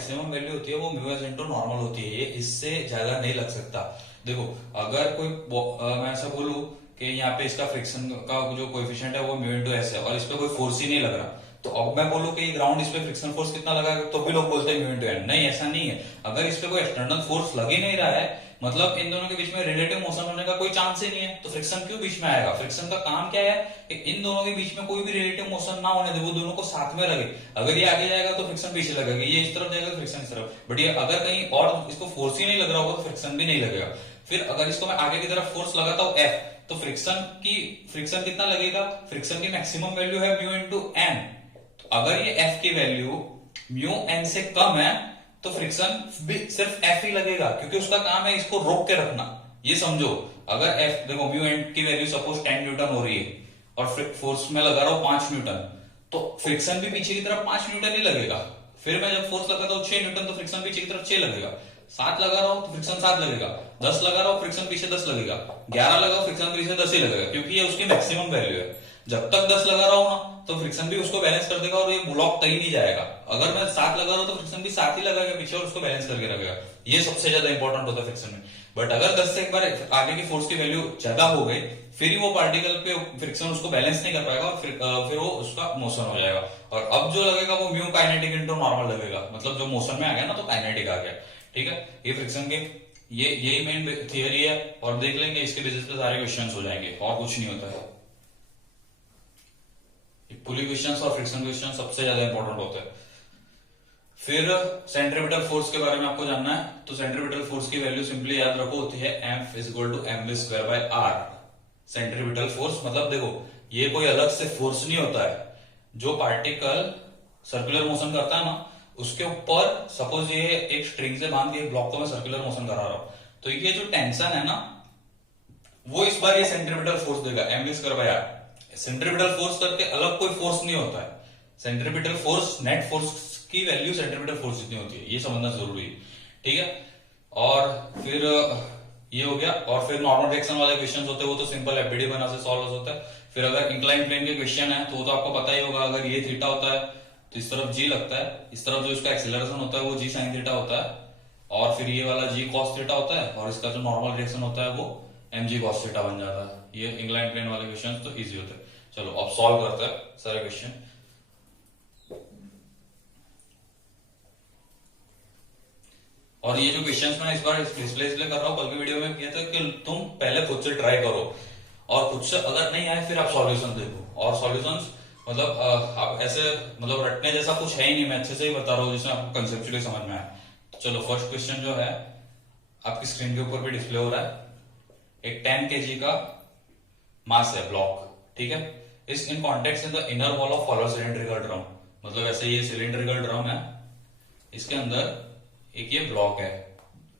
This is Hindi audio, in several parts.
मैक्सिमम वैल्यू होती है वो म्यू एस इंटू नॉर्मल होती है, ये इससे ज्यादा नहीं लग सकता। देखो अगर कोई मैं ऐसा बोलूं कि यहाँ पे इसका फ्रिक्शन का जो कोएफिशिएंट है वो म्यू इंटू एस है और इस पे कोई फोर्स ही नहीं लग रहा, तो अब मैं बोलूं कि ग्राउंड इस पे फ्रिक्शन फोर्स कितना लगा, तो भी लोग बोलते हैं म्यू इंटू एन। नहीं, ऐसा नहीं है। अगर इस पे कोई एक्सटर्नल फोर्स लग ही नहीं रहा है, मतलब इन दोनों के बीच में रिलेटिव मोशन होने का कोई चांस ही नहीं है, तो फ्रिक्शन क्यों बीच में आएगा? फ्रिक्शन का काम क्या है कि इन दोनों के बीच में कोई भी रिलेटिव मोशन ना होने दे, वो दोनों को साथ में लगे। अगर ये आगे जाएगा तो फ्रिक्शन पीछे लगेगा, ये इस तरफ जाएगा तो फ्रिक्शन इस तरफ, बट ये अगर कहीं और इसको फोर्स ही नहीं लग रहा होगा तो फ्रिक्शन भी नहीं लगेगा। फिर अगर इसको मैं आगे की तरफ फोर्स लगाता हूं एफ, तो फ्रिक्शन कितना लगेगा? फ्रिक्शन की मैक्सिमम वैल्यू है म्यू इंटू एन। अगर ये एफ की वैल्यू म्यू एन से कम है तो फ्रिक्शन भी सिर्फ एफ ही लगेगा, क्योंकि उसका काम है इसको रोक के रखना। ये समझो, अगर एफ देखो म्यू एन की वैल्यू सपोज 10 न्यूटन हो रही है और फोर्स में लगा रहा हूं 5 न्यूटन, तो फ्रिक्शन भी पीछे की तरफ 5 न्यूटन ही लगेगा। फिर मैं जब फोर्स लगाता हूं 6 न्यूटन, तो फ्रिक्शन पीछे की तरफ 6 लगेगा। 7 लगा रहा हूं तो फ्रिक्शन 7 लगेगा। 10 लगा रहा हूं फ्रिक्शन पीछे 10 लगेगा। 11 लगा फ्रिक्शन पीछे 10 ही लगेगा, क्योंकि ये उसकी मैक्सिमम वैल्यू है। जब तक 10 लगा रहा हूं ना, तो फ्रिक्शन भी उसको बैलेंस कर देगा और ये ब्लॉक कहीं नहीं जाएगा। अगर मैं 7 लगा रहा हूं तो फ्रिक्शन भी 7 ही लगाएगा पीछे और उसको बैलेंस करके रखेगा। ये सबसे ज्यादा इंपॉर्टेंट होता है फ्रिक्शन में। बट अगर 10 से एक बार आगे की फोर्स की वैल्यू ज्यादा हो गई, फिर ही वो पार्टिकल पे फ्रिक्शन उसको बैलेंस नहीं कर पाएगा और फिर वो उसका मोशन हो जाएगा। और अब जो लगेगा वो म्यू काइनेटिक इंटू नॉर्मल लगेगा, मतलब जो मोशन में आ गया ना तो काइनेटिक आ गया। ठीक है, ये फ्रिक्शन के यही मेन थियरी है, और देख लेंगे इसके बेसिस पे सारे क्वेश्चंस हो जाएंगे, और कुछ नहीं होता है। पुली क्वेश्चंस और फ्रिक्शन क्वेश्चन सबसे ज्यादा इंपॉर्टेंट होते हैं। फिर सेंट्रीपिटल फोर्स के बारे में आपको जानना है, तो सेंट्रीपिटल फोर्स की वैल्यू सिंपली याद रखो होती है F equal to mv square by r। Centripetal force मतलब देखो ये कोई अलग से फोर्स नहीं होता है। जो पार्टिकल सर्कुलर मोशन करता है ना, उसके ऊपर सपोज ये एक स्ट्रिंग से बांध के ब्लॉक को मैं सर्कुलर मोशन करा रहा हूं, तो ये जो टेंशन है ना, वो इस बार ये सेंट्रीपिटल फोर्स देगा mv square by r। Centripetal force करके अलग कोई फोर्स नहीं होता है। सेंट्रीपिटल फोर्स नेट फोर्स की वैल्यू सेंट्रीपिटल फोर्स जितनी होती है, ये समझना जरूरी है। ठीक है, और फिर ये हो गया। और फिर नॉर्मल रिएक्शन वाले क्वेश्चन होते हैं वो तो सिंपल एफबीडी बना से सॉल्व हो सकता है। फिर अगर इंक्लाइन प्लेन के क्वेश्चन है तो वो तो आपको पता ही होगा, अगर ये थीटा होता है तो इस तरफ जी लगता है, इस तरफ जो इसका एक्सीलरेशन होता है वो जी साइन थीटा होता है, और फिर ये वाला जी कॉस थीटा होता है, और इसका जो नॉर्मल रिएक्शन होता है वो एम जी कॉस थीटा बन जाता है। ये इंक्लाइन प्लेन वाले क्वेश्चन तो इजी होते हैं। चलो अब सॉल्व करते हैं सारे क्वेश्चन। और ये जो क्वेश्चंस मैं इस बार डिस्प्ले इसलिए कर रहा हूं, कल की वीडियो में किया था कि तुम पहले खुद से ट्राई करो, और खुद से अगर नहीं आए फिर आप सॉल्यूशन देखो। और सॉल्यूशंस मतलब आप ऐसे मतलब रटने जैसा कुछ है ही नहीं, मैं अच्छे से ही बता रहा हूँ जिसमें आपको कंसेप्चुअली समझ में आए। तो चलो फर्स्ट क्वेश्चन जो है आपकी स्क्रीन के ऊपर भी डिस्प्ले हो रहा है। एक 10 kg का मास है ब्लॉक, ठीक है। इस in context in the inner wall of follow cylindrical drum, मतलब ऐसे ये सिलेंड्रिकल ड्रम है, इसके अंदर एक ये ब्लॉक है,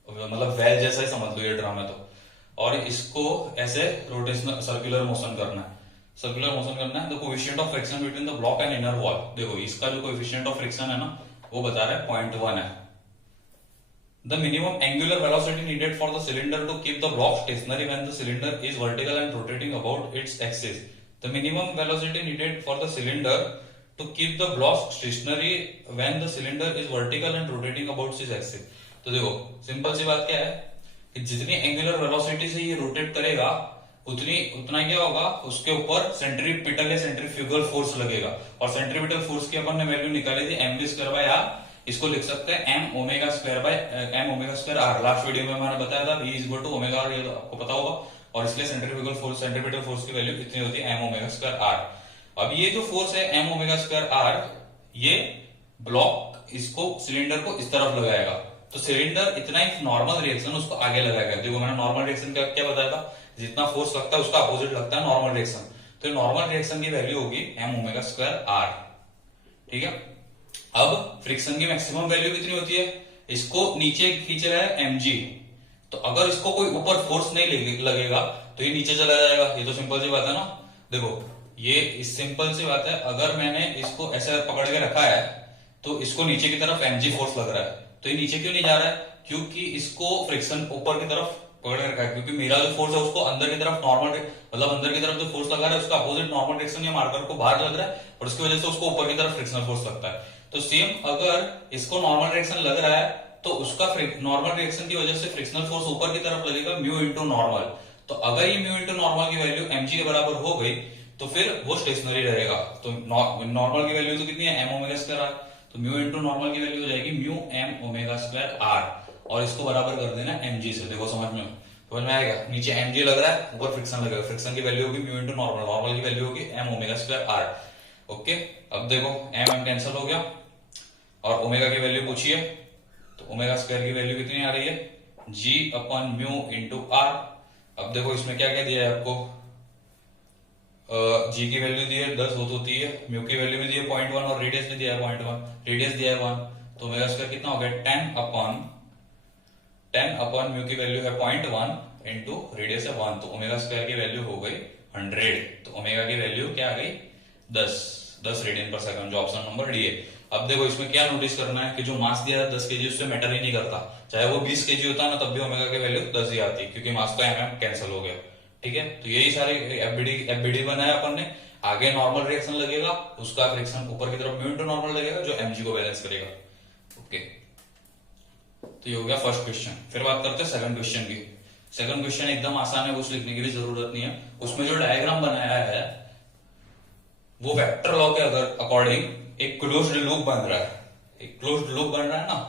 मतलब वेल जैसा ही समझ लो ये ड्रम है तो, और इसको ऐसे रोटेशनल सर्कुलर मोशन करना है, सर्कुलर मोशन करना है। The coefficient of friction between the block and inner wall, देखो इसका जो कोएफिशिएंट ऑफ फ्रिक्शन है ना वो बता रहा है 0.1 है। The minimum angular velocity needed for the cylinder to keep the block stationary when the cylinder is vertical and rotating about its axis. The minimum velocity needed for the cylinder to keep the block stationary when the cylinder is vertical and rotating about its axis. तो देखो सिंपल सी बात क्या है कि जितनी एंगुलर वेलोसिटी से ये रोटेट करेगा उतना क्या होगा, उसके ऊपर सेंट्रीपिटल या सेंट्रीफ्यूगल फोर्स लगेगा। और सेंट्रीपिटल फोर्स की अपन ने वैल्यू निकाली थी mv स्क्वायर बाय r, इसको लिख सकते हैं m omega square by m omega square r। Last video में मैंने बताया था v equal to omega r, ये तो आपको पता होगा। और इसलिए सेंट्रीफ्यूगल फोर्स सेंट्रीपिटल फोर्स की वैल्यू कितनी होती है m ओमेगा स्क्वायर r। अब ये जो फोर्स है m ओमेगा स्क्वायर r, ये ब्लॉक इसको सिलेंडर को इस तरफ लगाएगा, तो सिलेंडर इतना ही नॉर्मल रिएक्शन उसको आगे लगाएगा। देखो मैंने नॉर्मल रिएक्शन का क्या बताया था, जितना फोर्स लगता है उसका अपोजिट लगता है नॉर्मल रिएक्शन, तो नॉर्मल रिएक्शन की वैल्यू होगी m ओमेगा स्क्वायर r। ठीक है, अब फ्रिक्शन की मैक्सिमम वैल्यू कितनी होती है, इसको नीचे खींच रहा है mg, तो अगर इसको कोई ऊपर फोर्स नहीं लगेगा तो ये नीचे चला जाएगा। ये तो सिंपल सी बात है ना। देखो ये इस सिंपल सी बात है, अगर मैंने इसको ऐसे पकड़ के रखा है तो इसको नीचे की तरफ mg फोर्स लग रहा है, तो ये नीचे क्यों नहीं जा रहा है, क्योंकि इसको फ्रिक्शन ऊपर की तरफ पकड़ के रखा है, क्योंकि मेरा जो फोर्स है उसको अंदर की तरफ नॉर्मल मतलब अंदर की तरफ जो फोर्स लगा रहा है उसका अपोजिट नॉर्मल डायरेक्शन या मार्कर को बाहर लग रहा है, और उसकी वजह से उसको ऊपर की तरफ फ्रिक्शनल फोर्स लगता है। तो सेम अगर इसको नॉर्मल रिएक्शन लग रहा है तो उसका नॉर्मल रिएक्शन की वजह से फ्रिक्शनल फोर्स ऊपर की तरफ लगेगा म्यू इंटू नॉर्मल। तो अगर ये म्यू इंटू नॉर्मल की वैल्यू mg के बराबर हो गई तो फिर वो स्टेशनरी रहेगा। तो नॉर्मल की वैल्यू तो कितनी है, m ओमेगा स्क्वायर आर, तो म्यू इंटू नॉर्मल की वैल्यू हो जाएगी mu m omega square R, और इसको बराबर कर देना mg से। देखो समझ में आएगा, नीचे mg लग रहा है, ऊपर फ्रिक्शन लगेगा, फ्रिक्शन की वैल्यू होगी म्यू इंटू नॉर्मल, नॉर्मल की वैल्यू होगी m omega square R. Okay, अब देखो m कैंसिल हो गया और ओमेगा की वैल्यू पूछिए, तो ओमेगा स्क्वायर की वैल्यू कितनी आ रही है, g अपन म्यू इंटू आर। अब देखो इसमें क्या क्या दिया है आपको, जी की वैल्यू दी है 10 होती है, म्यू की वैल्यू भी दी है 0.1 और रेडियस भी दिया है 0.1, रेडियस दिया है 1, तो ओमेगा स्क्वायर कितना हो गया 10 अपन म्यू की वैल्यू है 0.1 इंटू रेडियस है 1, तो ओमेगा स्क्वायर की वैल्यू हो गई 100। तो ओमेगा की वैल्यू क्या आ गई 10 रेडियन पर सेकंड, जो ऑप्शन नंबर डी है। अब देखो इसमें क्या नोटिस करना है कि जो मास दिया है 10 केजी उससे मैटर ही नहीं करता, चाहे वो 20 केजी होता ना तब भी ओमेगा की वैल्यू 10 ही आती, क्योंकि मास का mm कैंसिल हो गया। ठीक है, तो यही सारे एफबीडी बनाया अपन ने। आगे नॉर्मल रिएक्शन लगेगा, उसका फ्रिक्शन ऊपर की तरफ म्यू इंटू नॉर्मल लगेगा जो mg को बैलेंस करेगा। ओके, तो ये हो गया फर्स्ट क्वेश्चन। फिर बात करते हैं सेकंड क्वेश्चन की। सेकंड क्वेश्चन एकदम आसान है, कुछ लिखने की भी जरूरत नहीं है। उसमें जो डायग्राम बनाया है वो वेक्टर लॉ के अकॉर्डिंग एक क्लोज्ड लूप बन रहा है, एक क्लोज्ड लूप बन रहा है ना,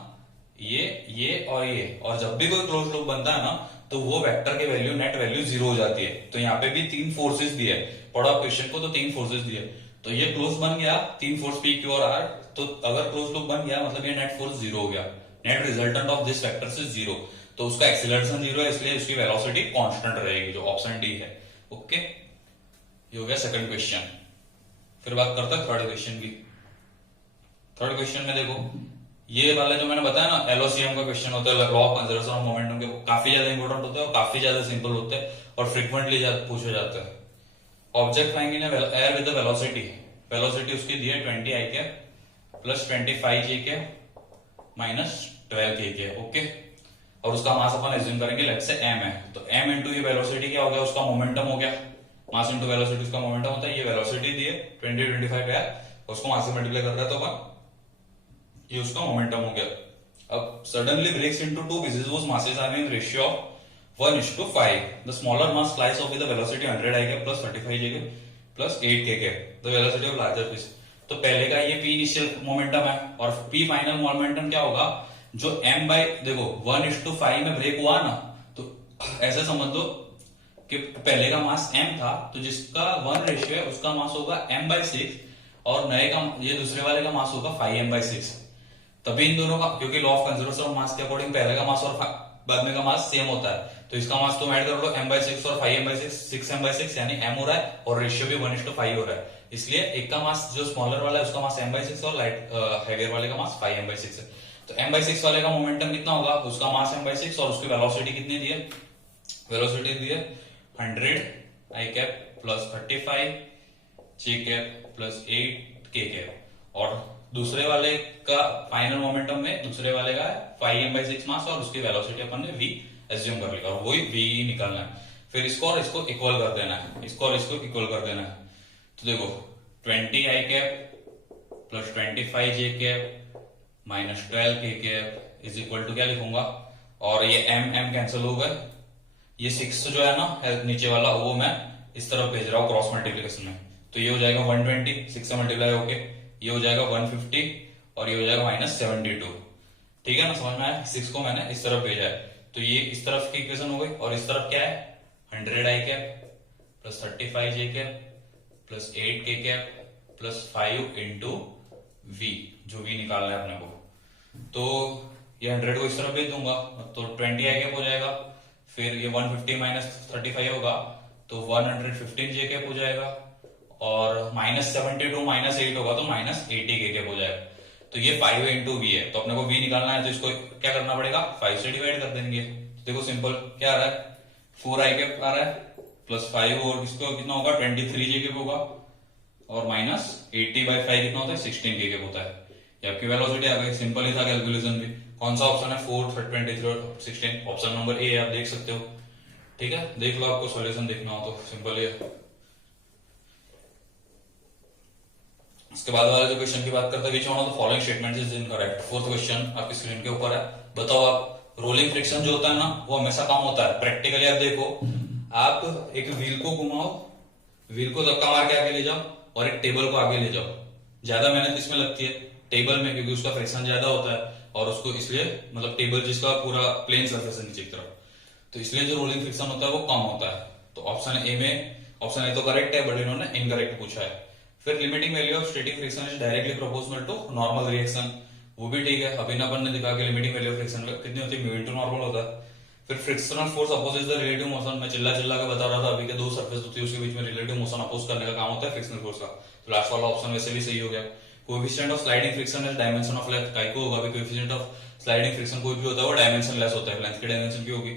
ये और ये, और जब भी कोई क्लोज्ड लूप बनता है ना तो वो वेक्टर की वैल्यू नेट वैल्यू 0 हो जाती है। तो यहाँ पे भी 3 फोर्सेस दिए, पढ़ो क्वेश्चन को, तो 3 फोर्सेस दिए, तो ये क्लोज बन गया, 3 फोर्स पी क्यू और आर, तो अगर क्लोज लूप बन गया मतलब ये नेट फोर्स 0 हो गया, net resultant of this vector से 0, तो उसका एक्सीलरेशन 0 है, इसलिए उसकी वेलोसिटी कांस्टेंट रहेगी, जो ऑप्शन डी है। ओके, ये हो गया सेकंड क्वेश्चन। फिर बात करते हैं थर्ड क्वेश्चन की। थर्ड क्वेश्चन में देखो ये वाला जो मैंने बताया ना एलओसीएम का क्वेश्चन होता है, law of conservation of momentum के, काफी ज्यादा इंपॉर्टेंट होते हैं और काफी ज्यादा सिंपल होते हैं और फ्रीक्वेंटली पूछे जाते हैं। Object flying in air with the velocity, velocity उसकी दी है 20 आई के प्लस 25 जे के माइनस 12 के के। ओके, और उसका मास अपन एज्यूम करेंगे लेट्स से m है, तो m इंटू ये वेलोसिटी क्या हो गया, उसका मोमेंटम हो गया, मास इंटू वेलोसिटी उसका मोमेंटम होता है, ये वेलोसिटी दी है 20-25 है, उसको मास से मल्टीप्लाई कर रहा है तो अपन ये उसका मोमेंटम हो गया। अब suddenly breaks into two pieces, whose masses are in ratio of 1:5, the smaller mass slice off with the velocity 100 I plus 35 jk plus 8 kk, the velocity of larger piece। तो पहले का ये p इनिशियल मोमेंटम है और p फाइनल मोमेंटम क्या होगा, जो m बाई देखो 1:5 में ब्रेक हुआ ना, तो ऐसे समझ लो कि पहले का मास m था, तो जिसका 1 रेशियो है उसका मास होगा m/6 और नए का ये दूसरे वाले का मास होगा 5m/6। तभी इन दोनों का, क्योंकि law of conservation of mass के अकॉर्डिंग पहले का मास और बाद में का मास सेम होता है, तो इसका मास तुम ऐड कर लो m/6 और 5m/6, 6m/6 यानी m हो रहा है और रेशियो भी 1:5 हो रहा है, इसलिए एक का मास जो स्मॉलर वाला है उसका मास m/6 और लाइट हैवियर वाले का मास 5m/6 है। तो m/6 वाले का मोमेंटम कितना होगा, उसका मास m/6 और उसकी वेलोसिटी कितनी दी है, वेलोसिटी दी है 100 i cap plus 35 j cap plus 8 k cap, और दूसरे वाले का फाइनल मोमेंटम में दूसरे वाले का 5m/6 मास और उसकी वेलोसिटी अपन ने v एज्यूम कर लिया और वही v निकालना है। फिर इसको और इसको इक्वल कर देना है, इसको और इसको इक्वल कर देना है। तो देखो 20 i cap plus 25 j cap minus 12 k cap is equal to क्या लिखूंगा, और ये m कैंसिल हो गए, ये 6 जो है ना नीचे वाला वो मैं इस तरफ भेज रहा हूँ क्रॉस मल्टीप्लीकेशन में, तो ये हो जाएगा 120 6 से मल्टीप्लाई होके, ये हो जाएगा 150 और ये हो जाएगा -72। ठीक है ना, समझ में आया, 6 को मैंने इस तरफ भेजा है, तो ये इस तरफ की इक्वेशन हो गई, और इस तरफ क्या है 100 i cap plus 35 j cap plus 8 k cap plus 5 into v, जो v निकालना है अपने को, तो ये 100 को इस तरफ भेज दूंगा तो 20 i कैप हो जाएगा, फिर ये 150 माइनस 35 होगा तो 115 j कैप हो जाएगा, और -72 -8 होगा तो -80 के कैप हो जाएगा। तो ये 5 इंटू वी है, तो अपने को v निकालना है, तो इसको क्या करना पड़ेगा 5 से डिवाइड कर देंगे। देखो सिंपल क्या आ रहा है 4 i कैप आ रहा है प्लस 5 और इसको कितना होगा 23 जे कैप होगा, और -80/5 कितना होता है 16 के कैप होता है। ये आपकी वेलोसिटी आ गई, सिंपल ही था कैलकुलेशन भी। कौन सा ऑप्शन है 4 23 और 16, ऑप्शन नंबर ए आप देख सकते हो। ठीक है, देख लो, आपको सॉल्यूशन देखना हो तो सिंपल है। उसके बाद वाला जो क्वेश्चन की बात करते हैं, which one of the following statement is incorrect. Fourth question आपकी स्क्रीन के ऊपर है, बताओ आप। रोलिंग फ्रिक्शन जो होता है ना, वो हमेशा कम होता है। प्रैक्टिकली आप देखो, आप एक व्हील को घुमाओ, व्हील को धक्का मार के आगे ले जाओ और एक टेबल को आगे ले जाओ, ज्यादा मेहनत इसमें लगती है टेबल में, क्योंकि उसका फ्रिक्शन ज्यादा होता है और उसको इसलिए मतलब टेबल जिसका पूरा प्लेन सर्फेस है नीचे की तरफ, तो इसलिए जो रोलिंग फ्रिक्शन होता है वो कम होता है। तो ऑप्शन ए तो करेक्ट है, बट इन्होंने इनकरेक्ट पूछा है। फिर limiting value of static friction is directly proportional to normal reaction, वो भी ठीक है। अभी अपन ने दिखा कि लिमिटिंग वैल्यू ऑफ फ्रिक्शन कितनी होती है, म्यू इनटू नॉर्मल होता है। फिर frictional force opposes the relative motion, मैं चिल्ला चिल्ला के बता रहा था अभी के, दो सरफेस होती है उसके बीच में रिलेटिव मोशन अपोज करने का काम होता है फ्रिक्शनल फोर्स का। तो लास्ट वाला ऑप्शन वैसे भी सही हो गया। Coefficient of sliding friction is dimension of length, काय को होगा भी कोएफिशिएंट ऑफ स्लाइडिंग फ्रिक्शन कोई भी होता है वो डायमेंशन लेस होता है, लेंथ की डायमेंशन की होगी।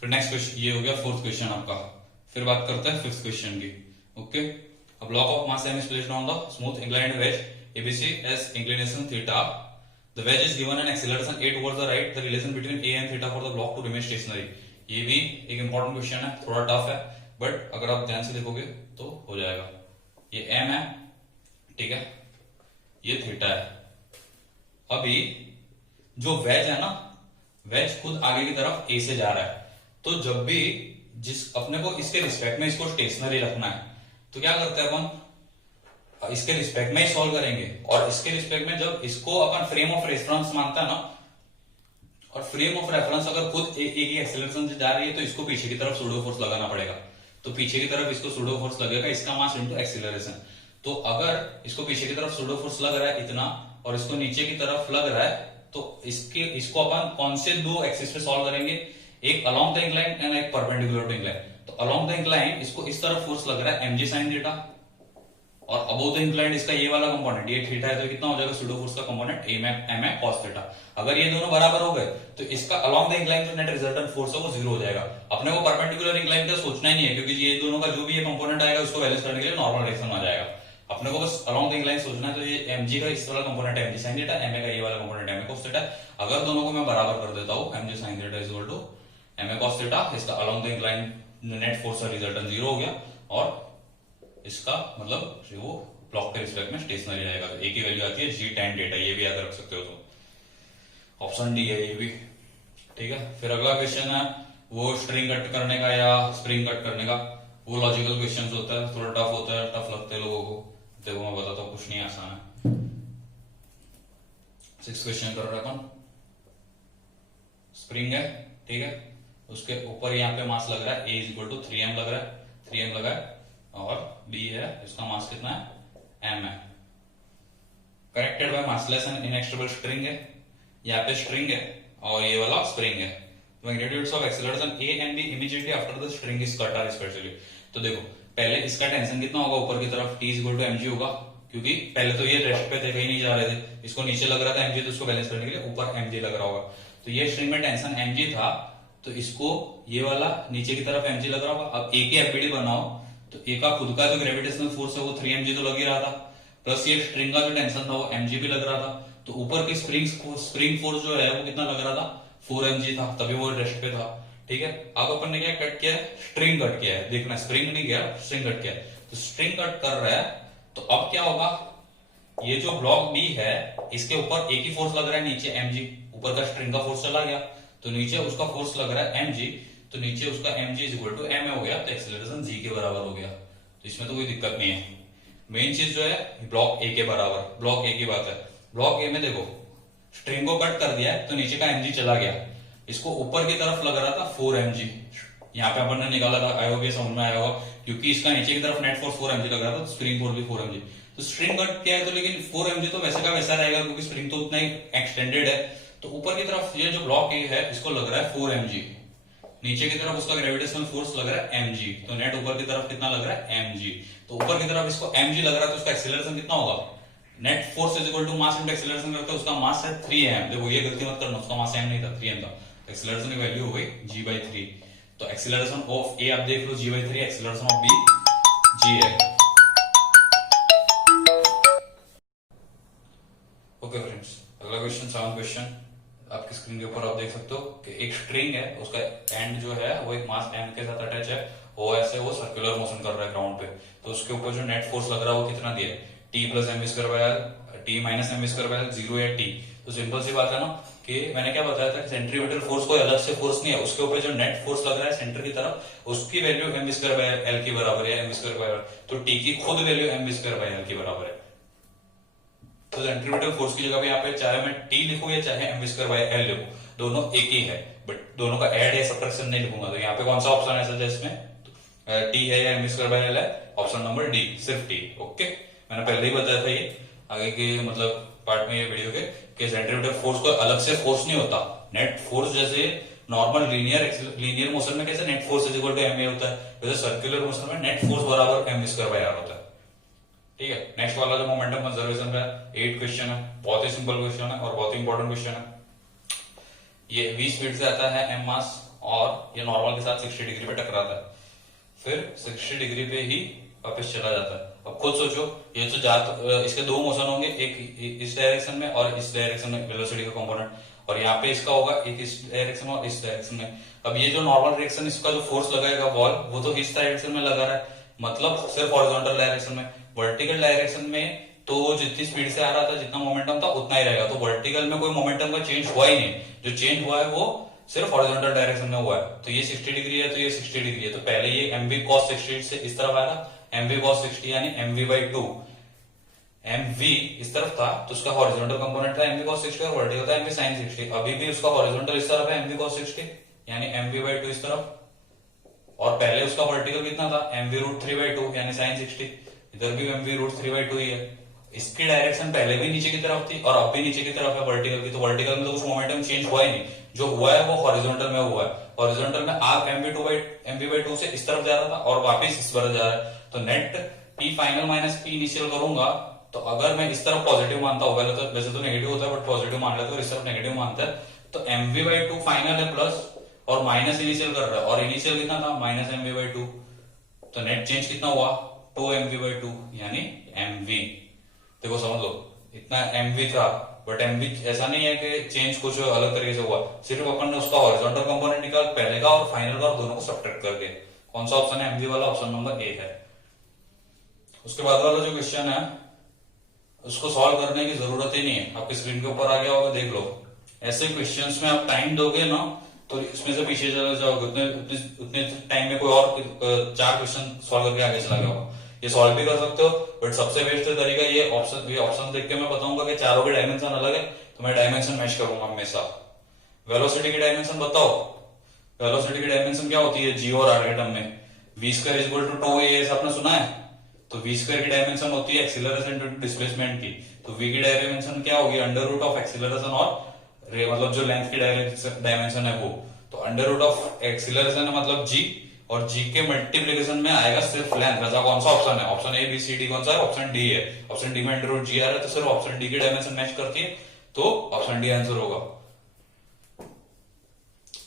फिर नेक्स्ट क्वेश्चन ये हो गया फोर्थ क्वेश्चन आपका। फिर बात करते हैं फिफ्थ क्वेश्चन की। Okay, a block of mass m is placed on the smooth inclined wedge ABC as inclination theta. The wedge is given an acceleration a towards the right. The relation between a and theta for the block to remain stationary. ये भी एक इंपॉर्टेंट क्वेश्चन है, थोड़ा टफ है, बट अगर आप ध्यान से देखोगे तो हो जाएगा। ये m है, ठीक है, ये थीटा है। अभी जो वेज है ना, वेज खुद आगे की तरफ a से जा रहा है, तो जब भी जिस अपने को इसके रिस्पेक्ट में इसको स्टेशनरी रखना है, तो क्या करते हैं अपन, इसके रिस्पेक्ट में ही सॉल्व करेंगे। और इसके रिस्पेक्ट में जब इसको अपन फ्रेम ऑफ रेफरेंस मानता है ना, और फ्रेम ऑफ रेफरेंस अगर खुद एक ही एक्सेलरेशन से जा रही है, तो इसको पीछे की तरफ सूडो फोर्स लगाना पड़ेगा। तो पीछे की तरफ इसको सूडो फोर्स लगेगा, इसका मास इनटू एक्सेलरेशन। तो अगर इसको पीछे की तरफ सूडो फोर्स लग रहा है इतना, और इसको नीचे की तरफ लग रहा है, तो इसको अपन कौन से दो एक्सिस पे सॉल्व करेंगे, एक अलोंग द इंक्लाइन एंड एक परपेंडिकुलर टू इंक्लाइन। तो अलोंग द इंक्लाइन इसको इस तरफ फोर्स लग रहा है mg sin थीटा, और अबोव द इंक्लाइन इसका ये वाला कंपोनेंट, ये थीटा है, तो कितना हो जाएगा सूडो फोर्स का कंपोनेंट m cos थीटा। अगर ये दोनों बराबर हो गए तो इसका अलोंग द इंक्लाइन जो नेट रिजल्टेंट फोर्स है वो जीरो हो जाएगा। अपने को परपेंडिकुलर इंक्लाइन का सोचना ही नहीं है, क्योंकि ये दोनों का जो भी ये कंपोनेंट आएगा उसको बैलेंस करने के लिए नॉर्मल डायरेक्शन आ जाएगा। अपने को बस अलोंग द इंक्लाइन सोचना है, तो ये mg का इस वाला component mg sin theta, ma का ये वाला कंपोनेंट ma cos थीटा। अगर दोनों को मैं बराबर कर देता हूं, mg sin theta is equal to ma cos theta, इसका along the incline net force का रिजल्टेंट जीरो हो गया, और इसका मतलब वो ब्लॉक के रिस्पेक्ट में स्टेशनरी रहेगा। तो एक ही वैल्यू आती है g tan थीटा, ये भी याद रख सकते हो। तो ऑप्शन डी है ये भी, ठीक है। फिर अगला क्वेश्चन है वो स्ट्रिंग कट करने का या स्प्रिंग कट करने का। वो लॉजिकल क्वेश्चन होता है, थोड़ा टफ होता है, टफ लगते हैं लोगों को। देखो मैं बताता हूँ, कुछ नहीं आसान है। सिक्स क्वेश्चन कर रहा अपन। स्प्रिंग है, ठीक है, उसके ऊपर यहाँ पे मास लग रहा है a is equal to 3m लग रहा है, 3m लगा है, और b है, इसका मास कितना है, m है। Corrected by massless and inextensible string है, यहाँ पे स्ट्रिंग है और ये वाला स्प्रिंग है। Magnitudes of acceleration a and b immediately after the string is cut are respectively. तो देखो पहले इसका टेंशन कितना होगा, ऊपर की तरफ t is equal to mg होगा, क्योंकि पहले तो ये रेस्ट पे थे, कहीं नहीं जा रहे थे, इसको नीचे लग रहा था mg, तो उसको बैलेंस करने के लिए ऊपर mg लग रहा होगा। तो ये स्ट्रिंग में टेंशन mg था, तो इसको ये वाला नीचे की तरफ mg लग रहा होगा। अब a की एफबीडी बनाओ, तो a का खुद का जो ग्रेविटेशनल फोर्स है वो 3mg तो लग ही रहा था, प्लस ये स्ट्रिंग का जो टेंशन था वो mg भी लग रहा था। तो ऊपर की स्प्रिंग फोर्स जो है वो कितना लग रहा था, 4mg था, तभी वो रेस्ट पे था, ठीक है। अब अपन ने क्या कट किया है, स्ट्रिंग कट किया है। देखना स्प्रिंग नहीं गया, स्ट्रिंग कट किया है। तो स्ट्रिंग कट कर रहा है, तो अब क्या होगा, ये जो ब्लॉक बी है इसके ऊपर एक ही फोर्स लग रहा है, नीचे mg, ऊपर का स्ट्रिंग का फोर्स चला गया, तो नीचे उसका फोर्स लग रहा है mg, तो नीचे उसका mg is equal to ma हो गया, तो एक्सेलरेशन g के बराबर हो गया। तो इसमें तो कोई दिक्कत नहीं है। मेन चीज जो है ब्लॉक ए के बराबर, ब्लॉक ए की बात है। ब्लॉक ए में देखो स्ट्रिंग को कट कर दिया है, तो नीचे का mg चला गया, इसको ऊपर की तरफ लग रहा था 4mg, यहाँ पे अपन ने निकाला था, आई होप ये समझ में आया होगा, क्योंकि इसका नीचे की तरफ नेट फोर्स 4mg लग रहा था, तो स्प्रिंग फोर्स भी 4mg। तो स्ट्रिंग कट किया है, तो लेकिन 4mg तो वैसे का वैसा रहेगा, क्योंकि स्प्रिंग तो उतना ही एक्सटेंडेड है। तो ऊपर की तरफ ये जो ब्लॉक ए है इसको लग रहा है 4mg, नीचे की तरफ उसका ग्रेविटेशनल फोर्स लग रहा है mg, तो नेट ऊपर की तरफ कितना लग रहा है mg। तो ऊपर की तरफ इसको mg लग रहा है, तो उसका एक्सेलरेशन कितना होगा, net force is equal to mass into acceleration करते हैं, उसका मास है 3m। देखो ये गलती मत करना, उसका मास m नहीं था, 3m था। एक्सेलरेशन की वैल्यू हो गई g/3। तो एक्सेलरेशन ऑफ ए आप देख लो g/3, acceleration of B g है। ओके फ्रेंड्स, अगला क्वेश्चन, 7वां क्वेश्चन आपकी स्क्रीन के ऊपर आप देख सकते हो कि एक स्ट्रिंग है, उसका एंड जो है वो एक मास m के साथ अटैच है, वो ऐसे वो सर्कुलर मोशन कर रहा है ग्राउंड पे। तो उसके ऊपर जो नेट फोर्स लग रहा है वो कितना दिया है, T plus M V square by L, T minus M V square by L, 0 या टी। तो सिंपल सी बात है ना कि मैंने क्या बताया था, सेंट्रीपिटल फोर्स कोई अलग से फोर्स नहीं है, उसके ऊपर जो नेट फोर्स लग रहा है सेंटर की तरफ, उसकी value M V square by L की बराबर है, M V square by L. तो टी की खुद value M V square by L की बराबर है। तो सेंट्रीपिटल फोर्स की जगह पे यहाँ पे चाहे मैं टी लिखूं या चाहे M V square by L लिखूं, दोनों एक ही है, बट दोनों का एड या सब्ट्रैक्शन नहीं लिखूंगा। तो यहाँ पे कौन सा ऑप्शन है सर इसमें, टी है या M V square by L है? ऑप्शन नंबर डी, सिर्फ टी। ओके, मैंने पहले ही बताया था ये आगे के मतलब पार्ट में ये वीडियो के सेंट्रीपिटल फोर्स को अलग से फोर्स नहीं होता। नेट फोर्स जैसे नॉर्मल लीनियर मोशन में कैसे net force is equal to M A होता है, वैसे सर्कुलर मोशन में नेट फोर्स बराबर M V square by R होता है। ठीक है, नेक्स्ट वाला जो मोमेंटम कंजर्वेशन का 8 क्वेश्चन है, बहुत ही सिंपल क्वेश्चन है और बहुत ही इंपॉर्टेंट क्वेश्चन है। ये v स्पीड से आता है m मास और ये नॉर्मल के साथ 60 डिग्री पे टकराता है, फिर 60 डिग्री पे ही वापस चला जाता है। अब खुद सोचो, ये तो इसके दो मोशन होंगे, एक इस डायरेक्शन में और इस डायरेक्शन में वेलोसिटी का कंपोनेंट, और यहाँ पे इसका होगा एक इस डायरेक्शन में और इस डायरेक्शन में। अब ये जो नॉर्मल डायरेक्शन इसका जो फोर्स लगाएगा बॉल, वो तो इस डायरेक्शन में लगा रहा है, मतलब सिर्फ हॉरिजॉन्टल डायरेक्शन में। वर्टिकल डायरेक्शन में तो जितनी स्पीड से आ रहा था, जितना मोमेंटम था उतना ही रहेगा, तो वर्टिकल में कोई मोमेंटम का चेंज हुआ ही नहीं। जो चेंज हुआ है वो सिर्फ हॉरिजॉन्टल डायरेक्शन में हुआ है। तो ये 60 डिग्री है तो ये 60 डिग्री है, तो पहले ये एम वी कॉस 60 से इस तरफ आएगा, एम वी कॉस 60 यानी M V by 2। M V इस तरफ था तो उसका हॉरिजॉन्टल कंपोनेंट था एम वी कॉस 60 और वर्टिकल था एम वी साइन 60। अभी भी उसका हॉरिजॉन्टल इस तरफ है एम वी कॉस 60 यानी एम वी बाई 2 इस तरफ, और पहले उसका वर्टिकल कितना था एम वी रूट 3 बाई 2 यानी साइन 60। इधर भी एम वी रूट 3 बाई 2 ही है। इसकी डायरेक्शन पहले भी नीचे की तरफ थी और अब भी नीचे की तरफ है वर्टिकल की, तो वर्टिकल में तो कुछ मोमेंटम चेंज हुआ ही नहीं। जो हुआ है वो हॉरिजॉन्टल में हुआ है। हॉरिजॉन्टल में आप एम वी बाई 2 से इस तरफ जा रहा था और वापिस इस तरफ जा रहा है, तो net P final minus P initial करूंगा तो अगर मैं इस तरफ पॉजिटिव मानता हूँ, वैसे तो नेगेटिव होता है बट पॉजिटिव मान लेते हो, इस तरफ नेगेटिव मानता है, तो एम वी बाई 2 फाइनल है प्लस और माइनस इनिशियल कर रहा है, और इनिशियल कितना था माइनस एम वी बाई 2, तो नेट चेंज कितना हुआ 2 एम वी बाई 2 यानी एम वी। देखो समझ लो, इतना एम वी था बट एम वी ऐसा नहीं है कि चेंज कुछ अलग तरीके से हुआ, सिर्फ अपन ने उसका हॉरिजॉन्टल कंपोनेंट निकाल पहले का और फाइनल का और दोनों को सब्ट्रैक्ट करके। कौन सा ऑप्शन है एम वी वाला? ऑप्शन नंबर ए है। उसके बाद वाला जो क्वेश्चन है उसको सॉल्व करने की जरूरत ही नहीं है, आपकी स्क्रीन के ऊपर आ गया होगा, देख लो। ऐसे क्वेश्चंस में आप टाइम दोगे ना तो इसमें से पीछे चले जाओगे, उतने टाइम में कोई और 4 क्वेश्चन सॉल्व करके आगे चला गया होगा। ये सॉल्व भी कर सकते हो बट सबसे बेस्ट तरीका ये ऑप्शन देख के मैं बताऊंगा कि चारों के डायमेंशन अलग है, तो मैं डायमेंशन मैच करूंगा हमेशा। वेलोसिटी की डायमेंशन बताओ, वेलोसिटी की डायमेंशन क्या होती है जी और आर के टर्म में? V square is equal to 2a आपने सुना है, तो वी स्क्वायर की डायमेंशन होती है एक्सीलरेशन इनटू डिस्प्लेसमेंट की, तो वी की डायमेंशन क्या होगी अंडर रूट ऑफ एक्सीलरेशन और मतलब जो लेंथ की डायमेंशन है वो, तो अंडर रूट ऑफ एक्सीलरेशन है मतलब जी, और जी के मल्टीप्लीकेशन में आएगा सिर्फ लेंथ। ऐसा कौन सा ऑप्शन है? Option A B C D कौन सा है? ऑप्शन डी है। ऑप्शन डी में अंडर रूट जी आ रहा है तो सिर्फ ऑप्शन डी की डायमेंशन मैच करती है, तो ऑप्शन डी आंसर होगा।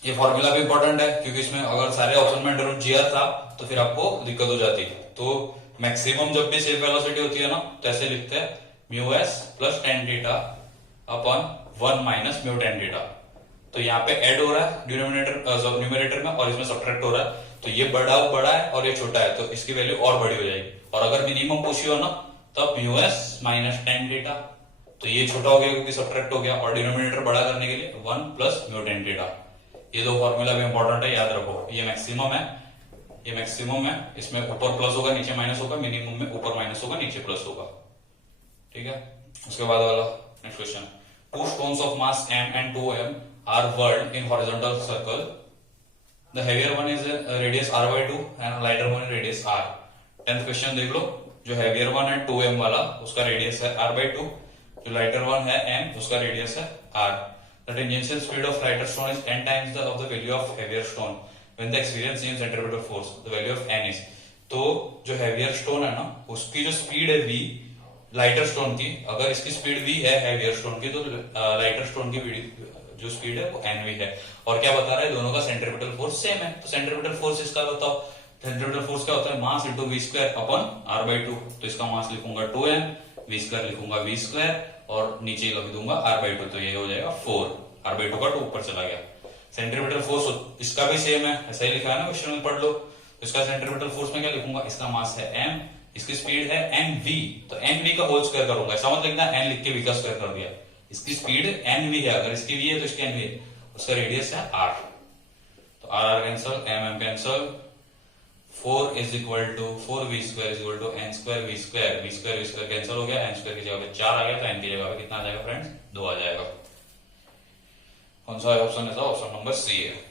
ये फॉर्मूला भी इंपॉर्टेंट है क्योंकि इसमें अगर सारे ऑप्शन में अंडर रूट जी आर था तो फिर आपको दिक्कत हो जाती है। तो मैक्सिमम जब भी सेफ वेलोसिटी होती है ना तो ऐसे लिखते हैं mu S plus tan theta upon 1 minus mu tan theta. तो यहाँ पे ऐड हो रहा है न्यूमरेटर में और इसमें सब्ट्रैक्ट हो रहा है, तो ये बड़ा है और ये छोटा है तो इसकी वैल्यू और बड़ी हो जाएगी। और अगर मिनिमम पूछी हो ना तब mu S minus tan theta, तो ये छोटा हो गया क्योंकि सब्ट्रैक्ट हो गया, और डिनोमिनेटर बड़ा करने के लिए 1 प्लस म्यू टेन थीटा। ये दो फॉर्मूला भी इंपॉर्टेंट है, याद रखो। ये मैक्सिमम है, ये मैक्सिमम है, इसमें ऊपर प्लस होगा नीचे माइनस होगा, मिनिमम में ऊपर माइनस होगा नीचे प्लस होगा। ठीक है, उसके बाद वाला next question, two stones of mass m and 2m are whirled in horizontal circle. The heavier one is radius r by 2 and lighter one is radius r. 10th question देख लो, जो heavier one है 2m वाला उसका रेडियस है r by 2, जो lighter one है m उसका रेडियस है r. The tangential speed of lighter stone is 10 times of the value of heavier stone when the experience same centripetal force. The value of n is. तो जो heavier stone है ना उसकी जो स्पीड है v लाइटर स्टोन की, अगर इसकी स्पीड v है हेवियर स्टोन की तो लाइटर स्टोन की जो स्पीड है वो nv है। और क्या बता रहा है दोनों का सेंट्रिपिटल फोर्स सेम है, तो सेंट्रिपिटल फोर्स इसका बताओ। सेंट्रिपिटल फोर्स क्या होता है? Mass into V square upon r by 2, तो इसका मास लिखूंगा 2m, वी स्क्वायर लिखूंगा v स्क्वायर और नीचे लिख दूंगा r बाई 2, तो ये हो जाएगा 4, r बाई 2 का 2 ऊपर चला गया। सेंट्रिपिटल फोर्स इसका भी सेम है, ऐसा ही लिखा है ना क्वेश्चन में, पढ़ लो। इसका सेंट्रिपिटल फोर्स में क्या लिखूंगा? इसका मास है m, इसकी स्पीड है एन वी, तो एन वी का होल स्क्वायर करूंगा, ऐसा मत लिखना एन लिख के वी का स्क्वायर कर दिया। इसकी स्पीड एन वी है, अगर इसकी वी है तो इसकी एन वी है, उसका रेडियस है आर, तो R R cancel, M M cancel, 4 is equal to 4v square is equal to N square V square, V square cancel हो गया, एन स्क्वायर की जगह पे 4 आ गया, तो एन की जगह पे कितना आ जाएगा फ्रेंड्स, 2 आ जाएगा। कौन सा ऑप्शन है? ऑप्शन नंबर सी है।